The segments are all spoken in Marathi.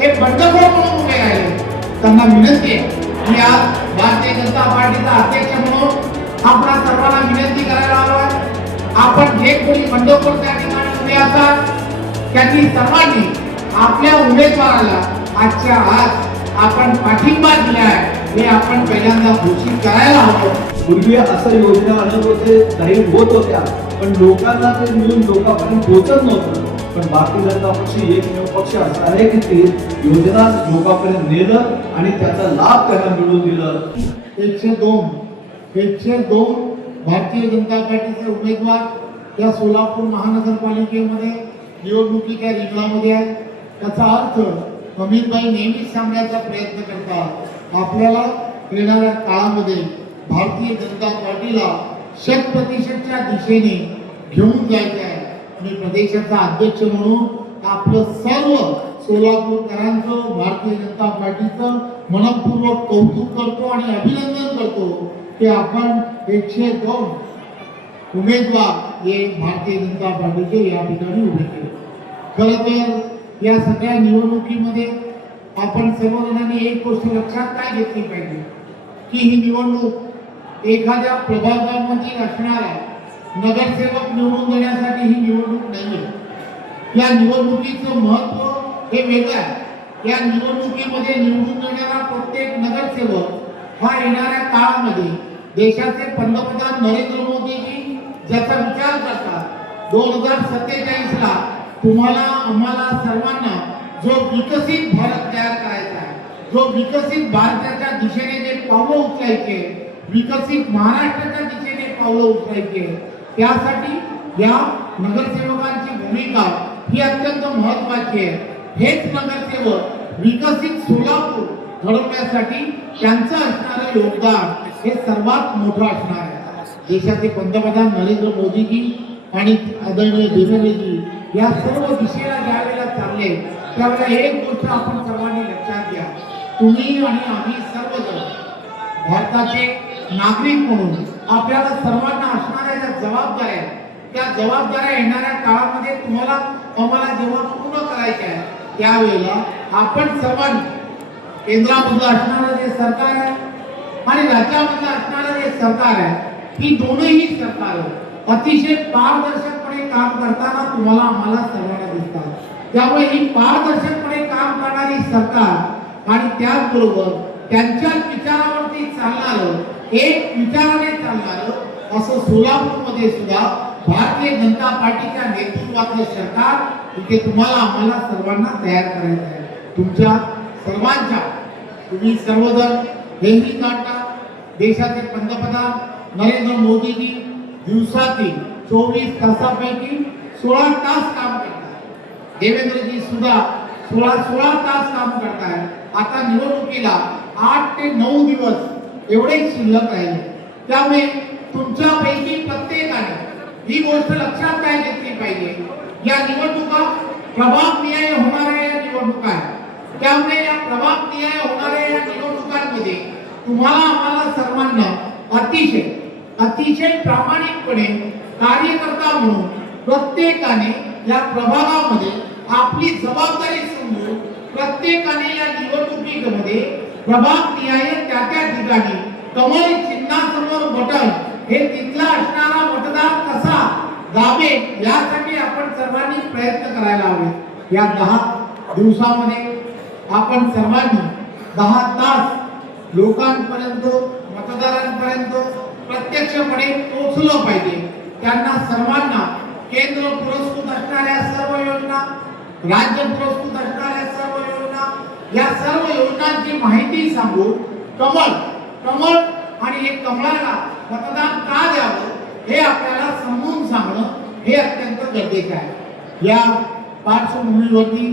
हे बंडखोर म्हणून उभे राहिले. त्यांना विनंती आहे की आज भारतीय जनता पार्टीचा अध्यक्ष म्हणून आपणा सर्वांना विनंती करायला आलोय. आपण जे कोणी बंडखोर त्या ठिकाणी उभे असतात त्यांनी सर्वांनी आपल्या उमेदवाराला आजच्या आज आपण पाठिंबा दिला आहे हे आपण पहिल्यांदा घोषित करायला हवं. पूर्वी असं योजना आणत होते, काही होत होत्या, पण लोकांना ते मिळून लोकांपर्यंत पोहोचत नव्हतं. पण भारतीय जनता पक्ष एकमेव पक्ष असा आहे की ते योजना लोकांपर्यंत नेलं आणि त्याचा लाभ त्यांना मिळवून दिलं. 102 भारतीय जनता पार्टीचे उमेदवार या सोलापूर महानगरपालिकेमध्ये निवडणुकीच्या रिंगणामध्ये आहेत. त्याचा अर्थ अमितभाई नेहमीच सांगण्याचा प्रयत्न करतात, आपल्याला येणाऱ्या काळामध्ये भारतीय जनता पार्टीला 100%च्या दिशेने घेऊन जायचं आहे. मी प्रदेशाचा अध्यक्ष म्हणून आपलं सर्व सोलापूरकरांचं भारतीय जनता पार्टीचं मनपूर्वक कौतुक करतो आणि अभिनंदन करतो की आपण 102 उमेदवार हे भारतीय जनता पार्टीचे या ठिकाणी उभे केले. खरं तर या सगळ्या निवडणुकीमध्ये आपण सर्वजणांनी एक गोष्ट लक्षात काय घेतली पाहिजे की ही निवडणूक एखाद्या प्रभागामध्ये असणारा नगरसेवक निवडून देण्यासाठी ही निवडणूक नाहीये. या निवडणुकीचं महत्त्व हे वेगळं आहे. या निवडणुकीमध्ये निवडून देणारा प्रत्येक नगरसेवक हा येणाऱ्या काळामध्ये देशाचे पंतप्रधान नरेंद्र मोदीजी ज्याचा विचार करतात 2047ला तुम्हाला आम्हाला सर्वांना जो विकसित भारत तयार करायचा आहे, जो विकसित भारताच्या दिशेने जे पावलं उचलायचे, विकसित महाराष्ट्राच्या दिशेने पावलं उचलायचे, त्यासाठी या नगरसेवकांची भूमिका ही अत्यंत महत्त्वाची आहे. हेच नगरसेवक विकसित सोलापूर घडवण्यासाठी त्यांचं असणारं योगदान हे सर्वात मोठं असणार आहे. देशाचे पंतप्रधान नरेंद्र मोदीजी आणि आदरणीय देवेंद्रजी या सर्व दिशेला ज्यावेळेला चालले त्यावेळेला एक गोष्ट आपण सर्वांनी लक्षात घ्या, तुम्ही आणि आम्ही सर्वजण भारताचे नागरिक म्हणून आपल्याला सर्वांना असणाऱ्या ज्या जबाबदाऱ्या आहेत त्या जबाबदाऱ्या येणाऱ्या काळामध्ये तुम्हाला आम्हाला जेव्हा पूर्ण करायच्या आहे त्यावेळेला आपण सर्वांनी केंद्रामधलं असणारं जे सरकार आहे आणि राज्यामधलं असणारं जे सरकार आहे ही दोनही सरकार अतिशय पारदर्शकपणे काम करताना तुम्हाला आम्हाला सर्वांना दिसतात. त्यामुळे ही पारदर्शकपणे काम करणारी सरकार आणि त्याचबरोबर त्यांच्याच विचारावरती चालणारं एक विचाराने चालणारं असं सोलापूरमध्ये सुद्धा भारतीय जनता पार्टीच्या नेतृत्वातलं सरकार इथे तुम्हाला आम्हाला सर्वांना तयार करायचं आहे. तुमच्या सर्वांच्या तुम्ही सर्वजण हेही जाणता देशाचे पंतप्रधान नरेंद्र मोदीजी दिवसातील 24 तासापैकी 16 तास काम करतात. देवेंद्रजी सुद्धा 16 तास काम करतायत. आता निवडणुकीला 8 ते 9 दिवस एवढे शिल्लक राहिले. त्यामुळे तुमच्यापैकी प्रत्येकाने ही गोष्ट लक्षात काय घेतली पाहिजे, या निवडणुका प्रभागनिहाय होणाऱ्या या निवडणुका आहेत. त्यामुळे या प्रभागनिहाय होणाऱ्या या निवडणुकांमध्ये तुम्हाला आम्हाला सर्वांना अतिशय प्रामाणिकपणे कार्यकर्ता म्हणून प्रत्येकाने या प्रभागामध्ये आपली जबाबदारी समजून प्रत्येकाने या निवडणुकीमध्ये प्रभागनिहाय त्या ठिकाणी कमळ चिन्हासमोर बटन हे तिथला असणारा मतदार कसा दाबेल यासाठी आपण सर्वांनी प्रयत्न करायला हवे. या 10 दिवसामध्ये आपण सर्वांनी 10 तास लोकांपर्यंत मतदारांपर्यंत प्रत्यक्षपणे पोहोचलं पाहिजे. त्यांना सर्वांना केंद्र पुरस्कृत असणाऱ्या सर्व योजना, राज्य पुरस्कृत असणाऱ्या सर्व योजना, या सर्व योजनांची माहिती सांगून कमळ आणि एक कमळाला मतदान का द्यावं हे आपल्याला समजून सांगणं हे अत्यंत गरजेचं आहे. या पार्श्वभूमीवरती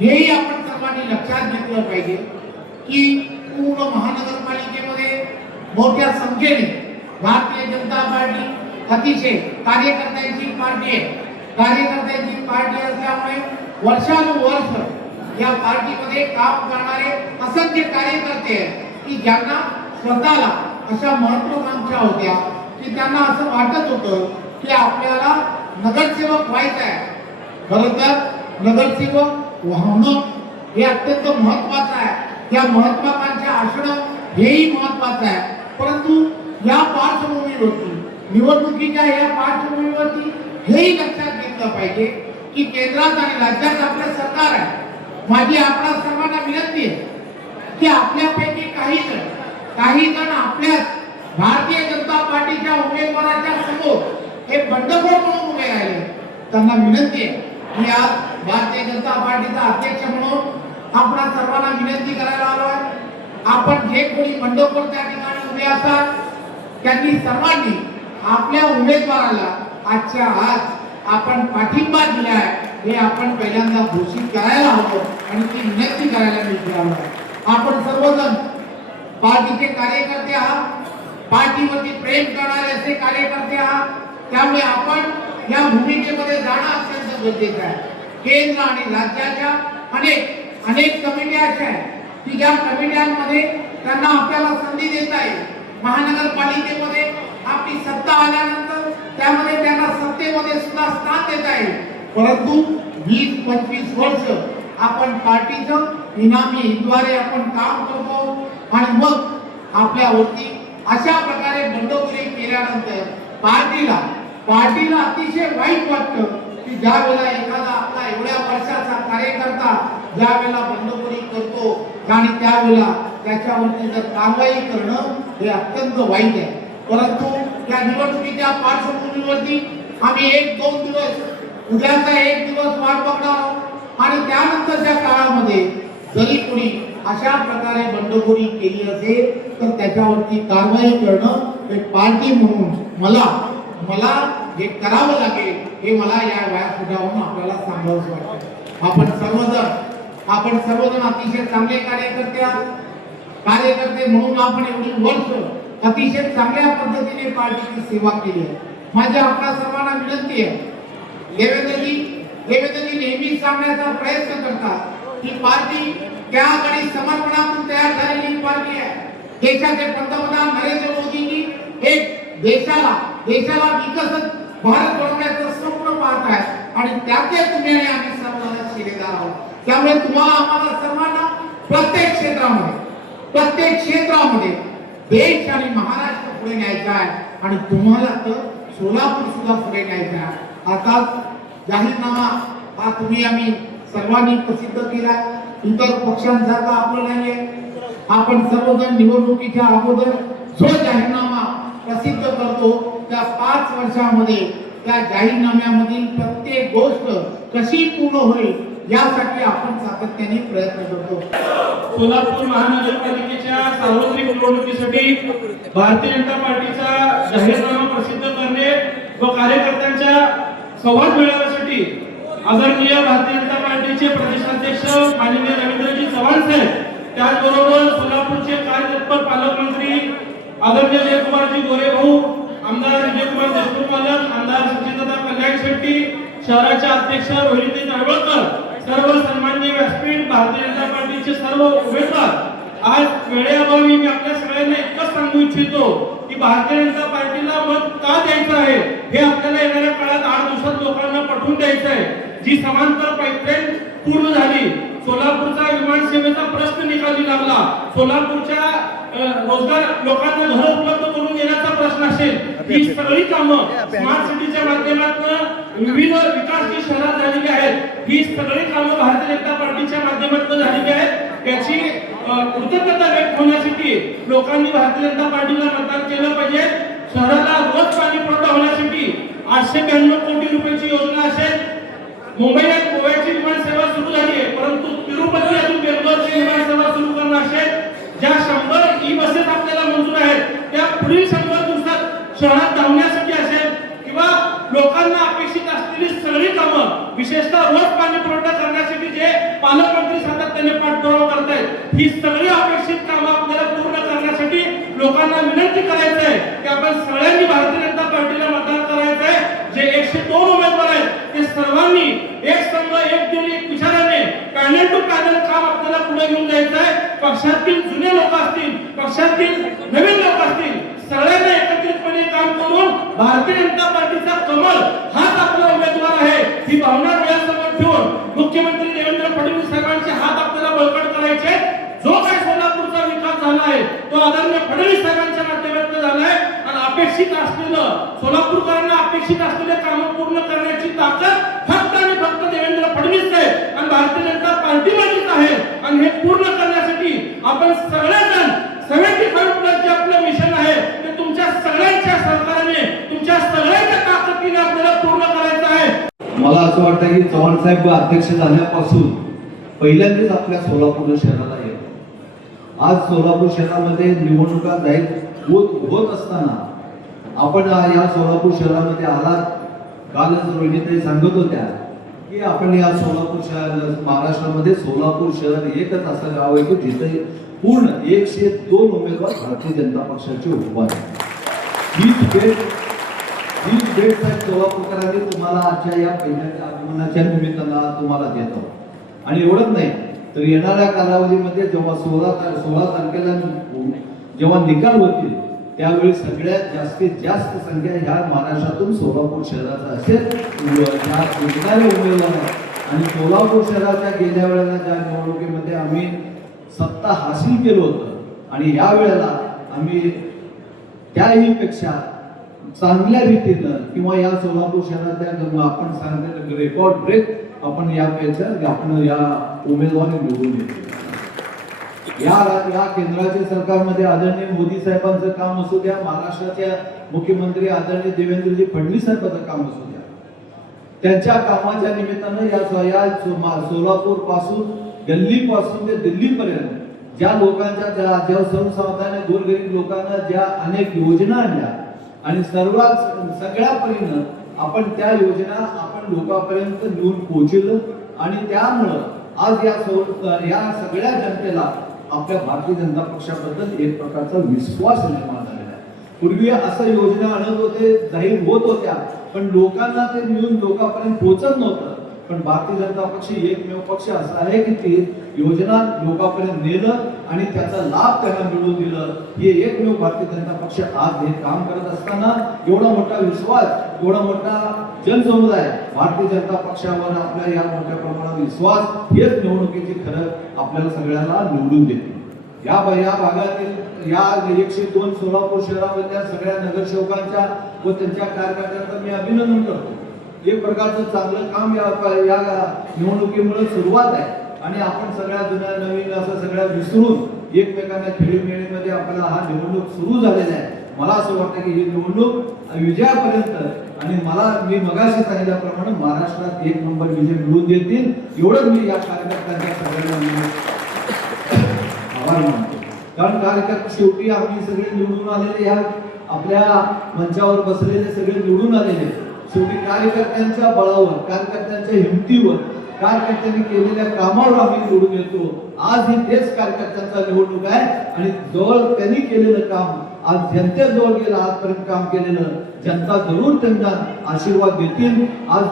हेही आपण सर्वांनी लक्षात घेतलं पाहिजे की पूर्ण महानगरपालिकेमध्ये मोठ्या संख्येने भारतीय जनता पार्टी अतिशय कार्यकर्त्यांची पार्टी आहे. कार्यकर्त्यांची पार्टी असल्यामुळे वर्षानुवर्ष या पार्टीमध्ये काम करणारे असंख्य कार्यकर्ते आहेत की ज्यांना स्वतःला अशा महत्त्वाकांक्षा होत्या की त्यांना असं वाटत होतं की आपल्याला नगरसेवक व्हायचं आहे. खरं तर नगरसेवक होणं हे अत्यंत महत्वाचं आहे, त्या महत्वाकांक्षा असणं हेही महत्वाचं आहे. परंतु या पार्श्वभूमीवरती, निवडणुकीच्या या पार्श्वभूमीवरती हेही लक्षात घेतलं पाहिजे की केंद्रात आणि राज्यात आपलं सरकार आहे. माझी आपल्या सर्वांना विनंती आहे की आपल्यापैकी काही जण आपल्या भारतीय जनता पार्टीच्या उमेदवाराच्या समोर हे बंडखोर म्हणून उभे राहिले. त्यांना विनंती आहे की आज भारतीय जनता पार्टीचा अध्यक्ष म्हणून आपल्या सर्वांना विनंती करायला आलो आहे. आपण जे कोणी बंडखोर त्या ठिकाणी उभे असाल त्यांनी सर्वांनी आपल्या उमेदवाराला आजच्या आज आपण पाठिंबा दिला आहे हे आपण पहिल्यांदा घोषित करायला हवं आणि ती विनंती करायला मी विचारलं. आपण सर्वजण पार्टीचे कार्यकर्ते आहात, पार्टीवरती प्रेम करणारे असे कार्यकर्ते आहात. त्यामुळे आपण या भूमिकेमध्ये जाणं अत्यंत गरजेचं आहे. केंद्र आणि राज्याच्या अनेक कमिट्या अशा आहेत की ज्या कमिट्यांमध्ये त्यांना आपल्याला संधी देता येईल. महानगरपालिकेमध्ये आपली सत्ता आल्यानंतर त्यामध्ये त्यांना सत्तेमध्ये सुद्धा स्थान देता येईल. परंतु 20-25 वर्ष आपण पार्टीचं इनामीद्वारे आपण काम करतो आणि मग आपल्यावरती अशा प्रकारे बंडखोरी केल्यानंतर पार्टीला अतिशय वाईट वाटतं की ज्या वेळेला एखादा आपला एवढ्या वर्षाचा कार्यकर्ता ज्या वेळेला बंडखोरी करतो आणि त्यावेळेला त्याच्यावरती जर कारवाई करणं हे अत्यंत वाईट आहे. परंतु या निवडणुकीच्या पार्श्वभूमीवरती आम्ही 1-2 दिवस, उद्याचा 1 दिवस वाट बघणार आहोत आणि त्यानंतरच्या काळामध्ये जरी कोणी अशा प्रकारे बंडखोरी केली असेल तर त्याच्यावरती कारवाई करणं एक पार्टी म्हणून मला जे करावं लागेल हे मला या व्यासपीठावरून आपल्याला सांगावंच वाटतं. आपण सर्वजण अतिशय चांगले कार्यकर्ते म्हणून आपण एवढी वर्ष अतिशय चांगल्या पद्धतीने पार्टीची सेवा केली आहे. माझ्या आपल्या सर्वांना विनंती आहे, देवेंद्रजी नेहमी सांगण्याचा प्रयत्न करतात की पार्टी त्याकडे समर्पणातून तयार झालेली पार्टी आहे. देशाचे पंतप्रधान नरेंद्र मोदींनी एक देशाला विकसित भारत बनवण्याचं स्वप्न पाहत आहेत आणि त्याचे तुम्ही आम्ही सर्वांना शिलेदार आहोत. त्यामुळे तुम्हाला आम्हाला सर्वांना प्रत्येक क्षेत्रामध्ये देश आणि महाराष्ट्र पुढे न्यायचा आहे आणि तुम्हाला तर सोलापूर सुद्धा पुढे न्यायचा आहे. आता जाहीरनामा हा आम्ही सर्वांनी प्रसिद्ध केला. इतर पक्षांसारखा आपलं नाहीये. आपण सर्वजण निवडणुकीच्या अगोदर जो जाहीरनामा प्रसिद्ध करतो त्या 5 वर्षामध्ये त्या जाहीरनाम्यामधील प्रत्येक गोष्ट कशी पूर्ण होईल यासाठी आपण सातत्याने प्रयत्न करतो. सोलापूर महानगरपालिकेच्या सार्वत्रिक निवडणुकीसाठी भारतीय जनता पार्टीचा जाहीरनामा प्रसिद्ध करणे व कार्यकर्त्यांच्या संवाद मिळवण्यासाठी आदरणीय भारतीय जनता पार्टीचे प्रदेशाध्यक्ष माननीय रवींद्रजी चव्हाण साहेब, त्याचबरोबर सोलापूरचे कार्यतत्पर पालकमंत्री आदरणीय जयकुमारजी गोरे भाऊ, आमदार विजयकुमार देशमुख पालक, आमदार सुचिता कल्याण शेट्टी, शहराचे अध्यक्ष रोहिणी नारळकर, सर्व सन्माननीय व्यासपीठ, भारतीय जनता पार्टीचे सर्व उमेदवार. आज वेळेअभावी मी आपल्या सगळ्यांना इतकंच सांगू इच्छितो की भारतीय जनता पार्टीला मत का द्यायचं आहे हे आपल्याला येणाऱ्या काळात 8 दिवसात लोकांना पटवून द्यायचं आहे. जी समांतर पाईपलाईन पूर्ण झाली, सोलापूरचा विमान सेवेचा प्रश्न निकाली लागला, सोलापूरच्या रोजगार लोकांना घर उपलब्ध करून देण्याचा प्रश्न असेल, ही सगळी कामं स्मार्ट सिटीच्या माध्यमातून विविध विकास जी शहरात झालेली आहेत, ही सगळी कामं भारतीय जनता पार्टीच्या माध्यमातून झालेली आहेत. त्याची कृतज्ञता व्यक्त होण्यासाठी लोकांनी भारतीय जनता पार्टीला मतदान केलं पाहिजे. शहराला रोज पाणी पुरवठा होण्यासाठी 892 कोटी रुपयाची योजना असेल. मुंबईत गोव्याची विमान सेवा सुरू झाली आहे, परंतु तिरुपती अजून बेंगलोरची विमान सेवा सुरू करणं असेल. ज्या 100 ई-बसेस आपल्याला मंजूर आहेत त्या पुढील 100 दिवसात शहरात धावण्यासाठी असेल किंवा लोकांना अपेक्षित असलेली सगळी कामं, विशेषतः रोज पाणी पुरवठा करण्यासाठी जे पालकमंत्री सातत्याने पाठपुरावा करतायत, ही सगळी अपेक्षित कामं आपल्याला पूर्ण करण्यासाठी लोकांना विनंती करायचं आहे की आपण सगळ्यांनी भारतीय जनता पार्टीला मतदान करायचं आहे. जे 102 उमेदवार आहेत ते सर्वांनी एक संघ, एक दिल, एक विचाराने पॅनल टू पॅनल काम आपल्याला पुढे घेऊन जायचं आहे. पक्षातील जुने लोक असतील, पक्षातील नवीन लोक असतील, सगळ्यांना एकत्रितपणे काम करून भारतीय जनता पार्टीचा कमल हाच आपला उमेदवार आहे ही भावना डोळ्यासमोर ठेवून मुख्यमंत्री देवेंद्र फडणवीस साहेबांचे हात आपल्याला फडणवीस साहेबांच्या माध्यमातून झालाय आणि अपेक्षित असलेलं सोलापूरकरांना अपेक्षित असलेले कामं पूर्ण करण्याची ताकद फक्त आणि फक्त देवेंद्र फडणवीस साहेब आणि भारतीय जनता पार्टीमध्येच आहे आणि हे पूर्ण करण्यासाठी आपण सगळेजण 75+ जे आपलं मिशन आहे ते तुमच्या सगळ्यांच्या सहकार्याने तुमच्या सगळ्यांच्या ताकदीने आपल्याला पूर्ण करायचं आहे। मला असं वाटतं की चव्हाण साहेब अध्यक्ष झाल्यापासून पहिल्यांदाच आपल्या सोलापूर शहराला येतो। आज सोलापूर शहरामध्ये निवडणुका जाहीर होत असताना आपण या सोलापूर शहरामध्ये आलात। कालच रोहिणीताई सांगत होत्या की आपण या सोलापूर शहर महाराष्ट्रामध्ये सोलापूर शहर एकच असं गाव आहे की जिथे पूर्ण 102 उमेदवार भारतीय जनता पक्षाचे उभे आहेत। ही भेट साहेब सोलापूरकरांनी तुम्हाला आजच्या या पहिल्या आगमनाच्या निमित्तानं तुम्हाला देतो। आणि एवढंच नाही तर येणाऱ्या कालावधीमध्ये जेव्हा 16 तारखेला जेव्हा निकाल होतील त्यावेळी सगळ्यात जास्तीत जास्त संख्या ह्या महाराष्ट्रातून सोलापूर शहराचा असेल ह्या जिंकणारे उमेदवार। आणि सोलापूर शहराच्या गेल्या वेळेला ज्या निवडणुकीमध्ये आम्ही सत्ता हासिल केलं होतं आणि या वेळेला आम्ही त्याही पेक्षा चांगल्या रीतीनं किंवा या सोलापूर शहराच्या आपण सांगितलं रेकॉर्ड ब्रेक आपण यापेक्षा आपण या उमेदवारी निवडून येतो। या केंद्राच्या सरकारमध्ये आदरणीय मोदी साहेबांचं काम असू द्या, महाराष्ट्राच्या मुख्यमंत्री आदरणीय देवेंद्रजी फडणवीस साहेबांचं काम असू द्या, त्यांच्या कामाच्या निमित्तानं या सोलापूर पासून गल्लीपासून ते दिल्लीपर्यंत ज्या लोकांच्या ज्या सर्वसामान्य गोरगरीब लोकांना ज्या अनेक योजना आणल्या आणि सगळ्या परीनं आपण त्या योजना आपण लोकांपर्यंत नेऊन पोहोचलो आणि त्यामुळं आज या सगळ्या जनतेला आपल्या भारतीय जनता पक्षाबद्दल एक प्रकारचा विश्वास निर्माण झालेला आहे। पूर्वी असं योजना आणत होते, जाहीर होत होत्या, पण लोकांना ते नेऊन लोकांपर्यंत पोहोचत नव्हतं। पण भारतीय जनता पक्ष एकमेव पक्ष असा आहे की ती योजना लोकांपर्यंत नेलं आणि त्याचा लाभ त्यांना मिळवून दिलं। हे एकमेव भारतीय जनता पक्ष आज हे काम करत असताना एवढा मोठा विश्वास, एवढा मोठा जनसमुदाय भारतीय जनता पक्षावर आपल्या या मोठ्या प्रमाणात विश्वास हेच निवडणुकीची खरं आपल्याला सगळ्यांना निवडून देते। या भागातील या 102 सोलापूर शहरामधल्या सगळ्या नगरसेवकांच्या व त्यांच्या कार्यकर्त्यांचं मी अभिनंदन करतो। एक प्रकारचं चांगलं काम या निवडणुकीमुळे सुरुवात आहे आणि आपण सगळ्या जुन्या नवीन असं सगळ्या विसरून एकमेकांना खेळीमेळीमध्ये आपल्याला हा निवडणूक सुरू झालेला आहे। मला असं वाटतं की ही निवडणूक विजयापर्यंत आणि मी मगाशी सांगितल्याप्रमाणे महाराष्ट्रात 1 नंबर विजय मिळवून देतील एवढंच मी या कार्यकर्त्यांच्या सगळ्यांना आभार मानतो। कारण कार्यकर्ते शेवटी आम्ही सगळे निवडून आलेले, ह्या आपल्या मंचावर बसलेले सगळे निवडून आलेले शेवटी कार्यकर्त्यांच्या बळावर, कार्यकर्त्यांच्या हिमतीवर, कार्यकर्त्यांनी केलेल्या कामावर आम्ही निवडून येतो। आज ही तेच कार्यकर्त्यांचा निवडणूक आहे आणि जवळ त्यांनी केलेलं काम आज जनतेजवळ गेलं, आजपर्यंत काम केलेलं जनता जरूर त्यांना आशीर्वाद देतील। आज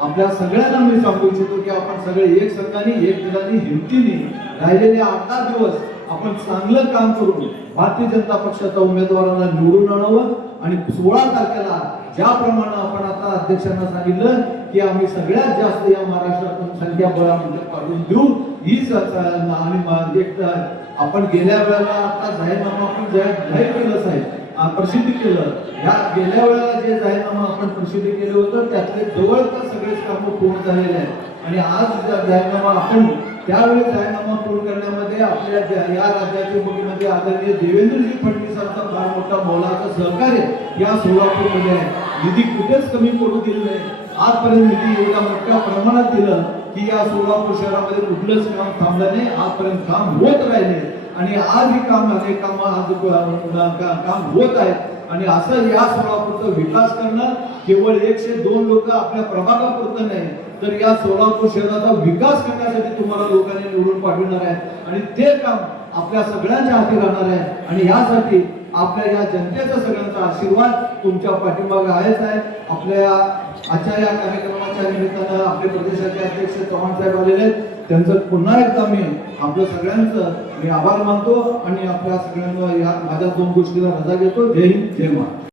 आपल्या सगळ्यांना मी सांगू इच्छितो की आपण सगळे एक संघाने, एक दिलाने, हिमतीने राहिलेले 8 दिवस आपण चांगलं काम करून भारतीय जनता पक्षाच्या उमेदवारांना निवडून आणावं आणि 16 तारखेला ज्याप्रमाणे आपण आता अध्यक्षांना सांगितलं की आम्ही सगळ्यात जास्त या महाराष्ट्रातून संख्या बळामध्ये काढून देऊ ही आणि आपण गेल्या वेळेला आता जाहीरनामा आपण जाहीर केलं साहेब, प्रसिद्ध केलं। ह्या गेल्या वेळेला जे जाहीरनामा आपण प्रसिद्ध केलं होतं त्यातले जवळपास सगळेच कामं पूर्ण झालेले आहेत आणि आज जाहीरनामा आपण त्यावेळी जाहीरनामा पूर्ण करण्यामध्ये आपल्या या राज्याचे मुख्यमंत्री आदरणीय देवेंद्रजी फडणवीसांचा फार मोठा मोलाचा सहकार्य या सोलापूरमध्ये आहे। निधी कुठेच कमी पडू दिलं नाही, आजपर्यंत निधी एवढ्या मोठ्या प्रमाणात दिलं की या सोलापूर शहरामध्ये कुठलंच काम थांबलं नाही, आजपर्यंत काम होत राहिले आणि आज ही काम होत आहेत। आणि असं या सोलापूरचा विकास करणं केवळ 102 लोक आपल्या प्रभागापुरतं नाही तर या सोलापूर शहराचा विकास करण्यासाठी तुम्हाला लोकांनी निवडून पाठवणार आहेत आणि ते काम आपल्या सगळ्यांच्या हाती राहणार आहे आणि यासाठी आपल्या या जनतेचा सगळ्यांचा आशीर्वाद तुमच्या पाठीमागे आहेच आहे। आपल्या आजच्या या कार्यक्रमाच्या निमित्तानं आपले प्रदेशाचे अध्यक्ष चव्हाण साहेब आलेले आहेत, त्यांचं पुन्हा एकदा मी आपल्या सगळ्यांचं मी आभार मानतो आणि आपल्या सगळ्यांना या माझ्या 2 गोष्टीला रजा घेतो। जय हिंद, जय महाराष्ट्र।